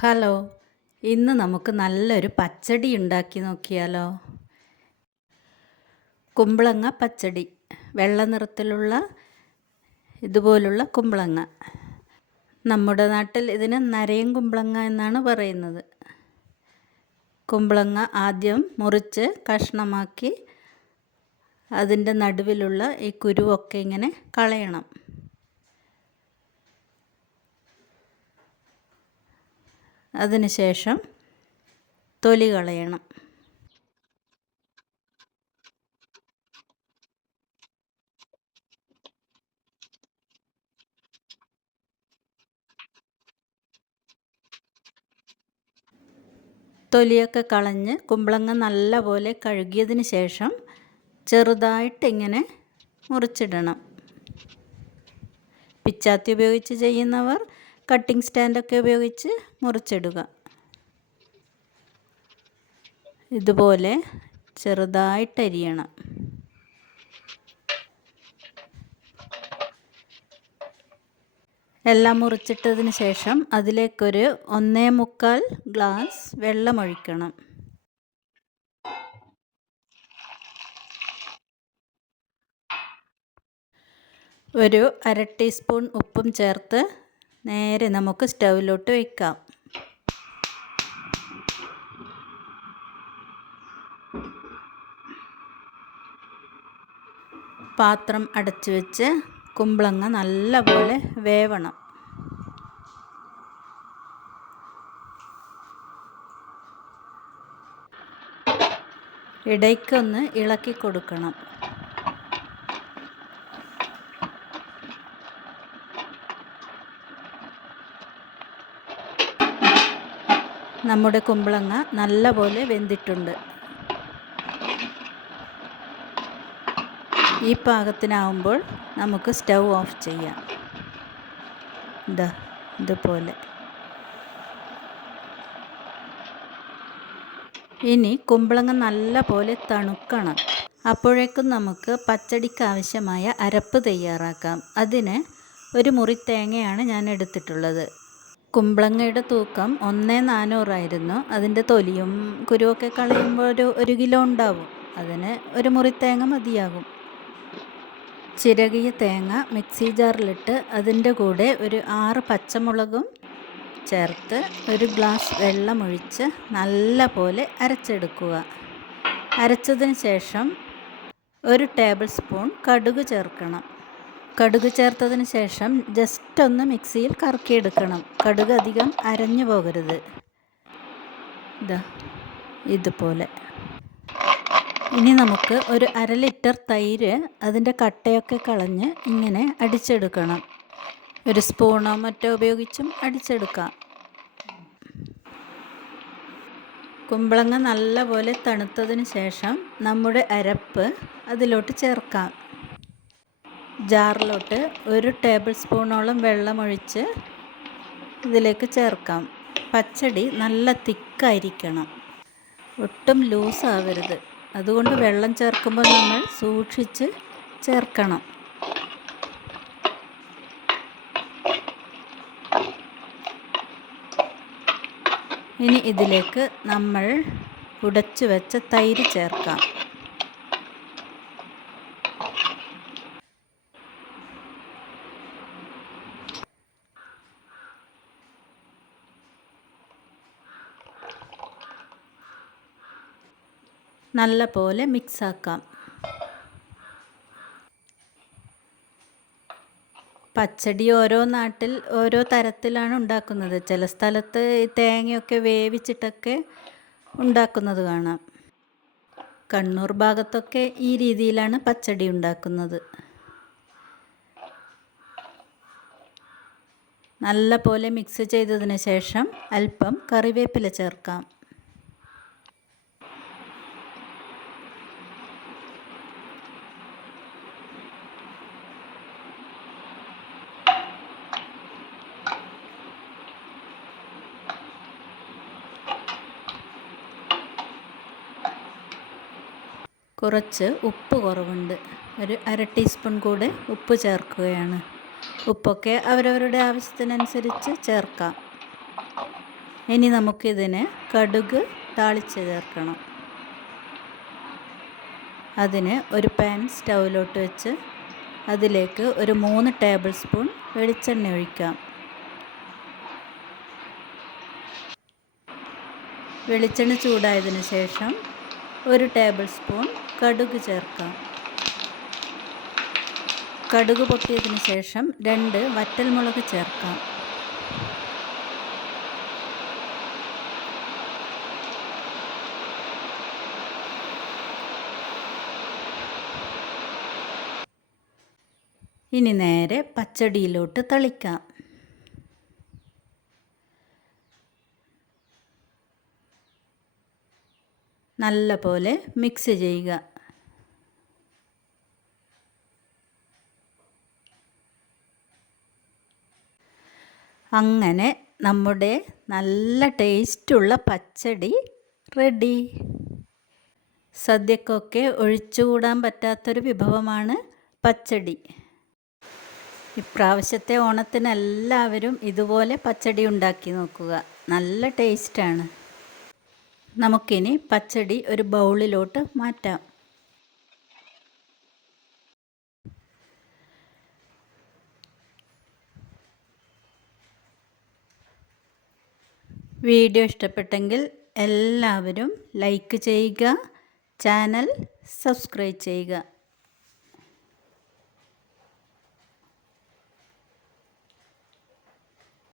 Hello ഇന്ന് നമുക്ക് നല്ലൊരു പച്ചടി ഉണ്ടാക്കി നോക്കിയാലോ? കുമ്പളങ്ങ പച്ചടി വെള്ള നിറത്തിലുള്ള ഇതുപോലുള്ള കുമ്പളങ്ങ. നമ്മുടെ നാട്ടിൽ ഇതിന് നരയും കുമ്പളങ്ങ എന്നാണ് പറയുന്നത്. കുമ്പളങ്ങ ആദ്യം മുറിച്ച് കഷ്ണമാക്കി അതിന്റെ നടുവിലുള്ള ഈ കുരുവൊക്കെ ഇങ്ങനെ കളയണം. അതിനുശേഷം തൊലി കളയണം. തൊലിയൊക്കെ കളഞ്ഞ് കുമ്പളങ്ങ നല്ലപോലെ കഴുകിയതിന് ശേഷം ചെറുതായിട്ട് ഇങ്ങനെ മുറിച്ചിടണം. പിച്ചാത്തി ഉപയോഗിച്ച് ചെയ്യുന്നവർ കട്ടിംഗ് സ്റ്റാൻഡൊക്കെ ഉപയോഗിച്ച് മുറിച്ചിടുക. ഇതുപോലെ ചെറുതായിട്ടരിയണം എല്ലാം മുറിച്ചിട്ടതിന് ശേഷം അതിലേക്കൊരു ഒന്നേ മുക്കാൽ ഗ്ലാസ് വെള്ളമൊഴിക്കണം ഒരു അര ടീസ്പൂൺ ഉപ്പും ചേർത്ത് നേരെ നമുക്ക് സ്റ്റൗവിലോട്ട് വയ്ക്കാം പാത്രം അടച്ചു വെച്ച് കുമ്പളങ്ങ നല്ലപോലെ വേവണം. ഇടയ്ക്കൊന്ന് ഇളക്കി കൊടുക്കണം. നമ്മുടെ കുമ്പളങ്ങ നല്ലപോലെ വെന്തിട്ടുണ്ട്. ഈ പാകത്തിനാവുമ്പോൾ നമുക്ക് സ്റ്റൗ ഓഫ് ചെയ്യാം. ഇതാ ഇതുപോലെ. ഇനി കുമ്പളങ്ങ നല്ല പോലെ തണുക്കണം. അപ്പോഴേക്കും നമുക്ക് പച്ചടിക്ക് ആവശ്യമായ അരപ്പ് തയ്യാറാക്കാം. അതിന് ഒരു മുറി തേങ്ങയാണ് ഞാൻ എടുത്തിട്ടുള്ളത്. കുമ്പളങ്ങയുടെ തൂക്കം ഒന്നേ നാനൂറായിരുന്നു. അതിന്റെ തൊലിയും കുരുവൊക്കെ കളയുമ്പോൾ ഒരു ഒരു കിലോ ഉണ്ടാവും. അതിന് ഒരു മുറി തേങ്ങ മതിയാകും. ചിരകിയ തേങ്ങ മിക്സി ജാറിലിട്ട് അതിന്റെ കൂടെ ഒരു ആറ് പച്ചമുളകും ചേർത്ത് ഒരു ഗ്ലാസ് വെള്ളമൊഴിച്ച് നല്ല പോലെ അരച്ചെടുക്കുക. അരച്ചതിന് ശേഷം ഒരു ടേബിൾ സ്പൂൺ കടുക് ചേർക്കണം. കടുക് ചേർത്തതിന് ശേഷം ജസ്റ്റ് ഒന്ന് മിക്സിയിൽ കറക്കിയെടുക്കണം. കടുക് അധികം അരഞ്ഞു പോകരുത്. ഇതാ ഇതുപോലെ. ഇനി നമുക്ക് ഒരു അര ലിറ്റർ തൈര് അതിന്റെ കട്ടയൊക്കെ കളഞ്ഞ് ഇങ്ങനെ അടിച്ചെടുക്കണം. ഒരു സ്പൂണോ മറ്റോ ഉപയോഗിച്ചും അടിച്ചെടുക്കാം. കുമ്പളങ്ങ നല്ലപോലെ തണുത്തതിന് ശേഷം നമ്മുടെ അരപ്പ് അതിലോട്ട് ചേർക്കാം. ജാറിലോട്ട് ഒരു ടേബിൾ സ്പൂണോളം വെള്ളമൊഴിച്ച് ഇതിലേക്ക് ചേർക്കാം. പച്ചടി നല്ല തിക്കായിരിക്കണം. ഒട്ടും ലൂസാവരുത്. അതുകൊണ്ട് വെള്ളം ചേർക്കുമ്പോൾ നമ്മൾ സൂക്ഷിച്ച് ചേർക്കണം. ഇനി ഇതിലേക്ക് നമ്മൾ ഉടച്ചു വെച്ച തൈര് ചേർക്കാം. നല്ല പോലെ മിക്സാക്കാം. പച്ചടി ഓരോ നാട്ടിൽ ഓരോ തരത്തിലാണ് ഉണ്ടാക്കുന്നത്. ചില സ്ഥലത്ത് ഈ തേങ്ങയൊക്കെ വേവിച്ചിട്ടൊക്കെ ഉണ്ടാക്കുന്നത് കാണാം. കണ്ണൂർ ഭാഗത്തൊക്കെ ഈ രീതിയിലാണ് പച്ചടി ഉണ്ടാക്കുന്നത്. നല്ല പോലെ മിക്സ് ചെയ്തതിന് ശേഷം അല്പം കറിവേപ്പില ചേർക്കാം. കുറച്ച് ഉപ്പ് കുറവുണ്ട്. ഒരു അര ടീസ്പൂൺ കൂടെ ഉപ്പ് ചേർക്കുകയാണ്. ഉപ്പൊക്കെ അവരവരുടെ ആവശ്യത്തിനനുസരിച്ച് ചേർക്കാം. ഇനി നമുക്കിതിന് കടുക് താളിച്ച് ചേർക്കണം. അതിന് ഒരു പാൻ സ്റ്റൗവിലോട്ട് വെച്ച് അതിലേക്ക് ഒരു മൂന്ന് ടേബിൾ സ്പൂൺ വെളിച്ചെണ്ണ ഒഴിക്കാം. വെളിച്ചെണ്ണ ചൂടായതിനു ശേഷം ഒരു ടേബിൾ സ്പൂൺ കടുക് ചേർക്കാം. കടുക് പൊട്ടിയതിന് ശേഷം രണ്ട് വറ്റൽമുളക് ചേർക്കാം. ഇനി നേരെ പച്ചടിയിലോട്ട് തളിക്കാം. നല്ല പോലെ മിക്സ് ചെയ്യുക. അങ്ങനെ നമ്മുടെ നല്ല ടേസ്റ്റുള്ള പച്ചടി റെഡി. സദ്യക്കൊക്കെ ഒഴിച്ചുകൂടാൻ പറ്റാത്തൊരു വിഭവമാണ് പച്ചടി. ഇപ്രാവശ്യത്തെ ഓണത്തിന് എല്ലാവരും ഇതുപോലെ പച്ചടി ഉണ്ടാക്കി നോക്കുക. നല്ല ടേസ്റ്റാണ്. നമുക്കിനി പച്ചടി ഒരു ബൗളിലോട്ട് മാറ്റാം. വീഡിയോ ഇഷ്ടപ്പെട്ടെങ്കിൽ എല്ലാവരും ലൈക്ക് ചെയ്യുക ചാനൽ സബ്സ്ക്രൈബ് ചെയ്യുക.